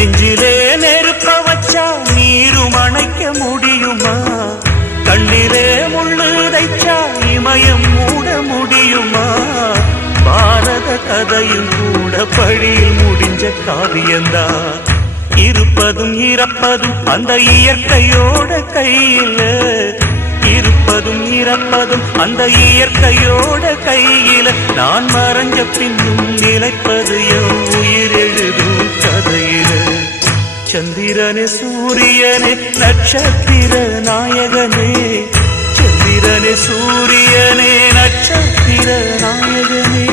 நெஞ்சிலே நெருப்ப வச்சா நீரும் அணைக்க முடியுமா? கண்ணிலே முள்ளு தைச்சா இமயம் மூட முடியுமா? பாரத கதையும் கூட பழியில் முடிஞ்ச காவியந்தான். இருப்பதும் இறப்பதும் அந்த இயற்கையோட கையில, இருப்பதும் இறப்பதும் அந்த இயற்கையோட கையில. நான் மறைஞ்ச பின்னும் நிலைப்பது என் உயிர் எழுதும் கதையில. சந்திரனே சூரியனே நட்சத்திர நாயகனே, சந்திரனே சூரியனே நட்சத்திர நாயகனே.